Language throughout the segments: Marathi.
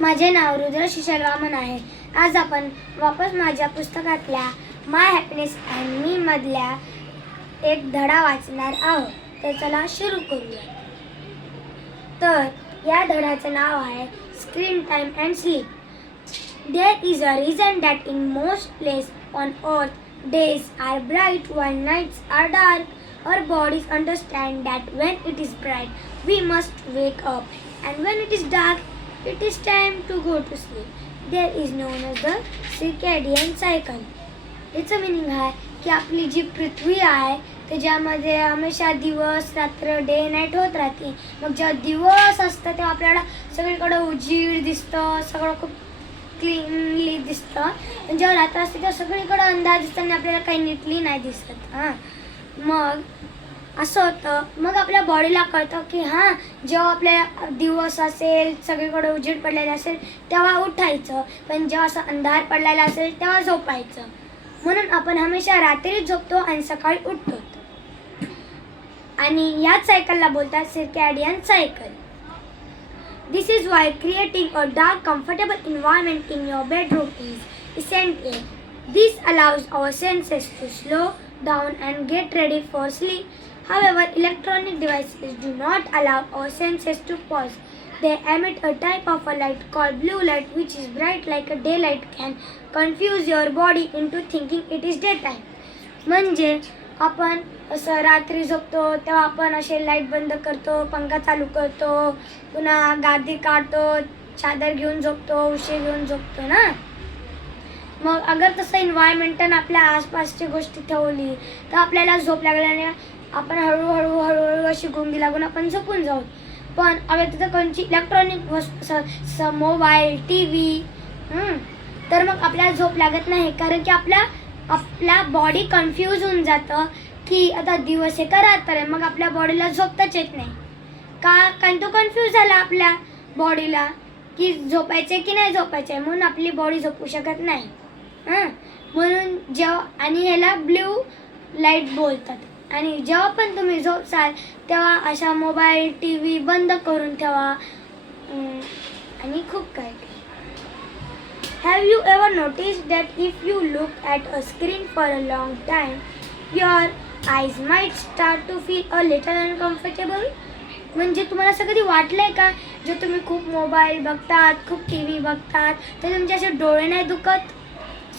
माझे नाव रुद्र शिशल वामन आहे. आज आपण वापस माझ्या पुस्तकातल्या माय हॅपीनेस अँड मी मधल्या एक धडा वाचणार आहोत. तर चला सुरू करूया. तर या धड्याचे नाव आहे screen time and sleep. There is a reason that in most places on earth days are bright while nights are dark. Our bodies understand that when it is bright we must wake up, and when it is dark it is time to go to sleep. There is known as the circadian cycle. याचं मिनिंग आहे की आपली जी पृथ्वी आहे त्याच्यामध्ये हमेशा दिवस रात्र डे नाईट होत राहते. मग जेव्हा दिवस असतं तेव्हा आपल्याला सगळीकडं उजीड दिसतं, सगळं खूप क्लीनली दिसतं. पण जेव्हा रात्र असते तेव्हा सगळीकडं अंधार दिसतं आणि आपल्याला काही नीटली नाही दिसत. मग असं होतं. मग आपल्या बॉडीला कळतं की जेव्हा आपल्याला दिवस असेल, सगळीकडे उजेड पडलेला असेल तेव्हा उठायचं, पण जेव्हा असं अंधार पडलेला असेल तेव्हा झोपायचं. म्हणून आपण हमेशा रात्री झोपतो आणि सकाळी उठतो. आणि याच सायकलला बोलतात सर्कॅडियन cycle. This is why creating a dark, comfortable environment in your bedroom is essential. This allows our senses to slow down and get ready for sleep. However, electronic devices do not allow our senses to pause. They emit a type of a light called blue light, which is bright like a daylight, can confuse your body into thinking it is daytime. म्हणजे आपण असं रात्री झोपतो तेव्हा आपण असे लाईट बंद करतो, पंखा चालू करतो, पुन्हा गादी काढतो, चादर घेऊन झोपतो, उशी घेऊन झोपतो ना. मग अगर तसं इन्व्हायरमेंटन आपल्या आसपासची गोष्टी ठेवली तर आपल्याला झोप लागल्याने आपण हळूहळू अशी गुंगी लागून आपण झोपून जाऊ. पण अगर तिथं कोणची इलेक्ट्रॉनिक वस्तू मोबाईल, टी व्ही, तर मग आपल्याला झोप लागत नाही. कारण की आपल्या बॉडी कन्फ्यूज होऊन जातं की आता दिवस आहे का रात्र आहे. मग आपल्या बॉडीला झोपताच येत नाही. कारण तो कन्फ्यूज झाला आपल्या बॉडीला की झोपायचे की नाही झोपायचे, म्हणून आपली बॉडी झोपू शकत नाही. म्हणून जेव्हा आणि ह्याला ब्ल्यू लाईट बोलतात. आणि जेव्हा पण तुम्ही झोपसाल तेव्हा अशा मोबाईल, टी व्ही बंद करून ठेवा आणि खूप काय. Have you ever noticed that if you look at a screen for a long time, your eyes might start to feel a little uncomfortable? म्हणजे तुम्हाला असं कधी वाटलंय का, जे तुम्ही खूप मोबाईल बघतात, खूप टी व्ही बघतात तर तुमचे असे डोळे नाही दुखत?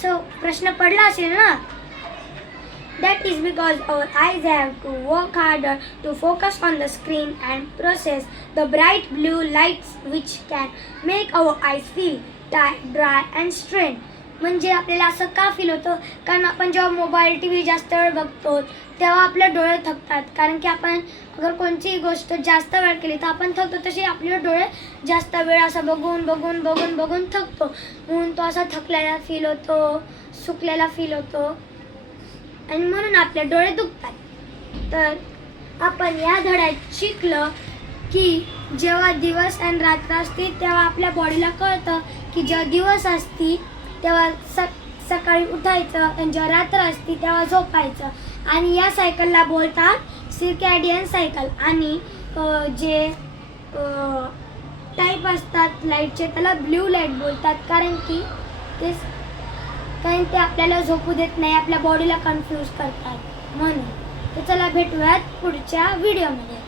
सो प्रश्न पडला असेल ना. That is because our eyes have to work harder to focus on the screen and process the bright blue lights, which can make our eyes feel dry and strain. म्हणजे आपल्याला असं का फील होतं, कारण आपण जेव्हा मोबाईल, टी व्ही जास्त वेळ बघतो तेव्हा आपले डोळे थकतात. कारण की आपण अगर कोणतीही गोष्ट जास्त वेळ केली तर आपण थकतो, तसे आपले डोळे जास्त वेळ असं बघून थकतो. म्हणून तो असा थकलेला फील होतो, सुकलेला फील होतो आणि म्हणून आपले डोळे दुखतात. तर आपण या धड्यात शिकलं की जेव्हा दिवस आणि रात्र असते तेव्हा आपल्या बॉडीला कळतं की जेव्हा दिवस असती तेव्हा सकाळी उठायचं आणि जेव्हा रात्र असती तेव्हा झोपायचं. आणि या सायकलला बोलतात सर्कॅडियन सायकल. आणि जे टाईप असतात लाईटचे त्याला ब्ल्यू लाईट बोलतात, कारण ते आपल्याला झोपू देत नाही, आपल्या बॉडीला कन्फ्यूज करतात म्हणून. तर चला भेटूयात पुढच्या व्हिडिओमध्ये.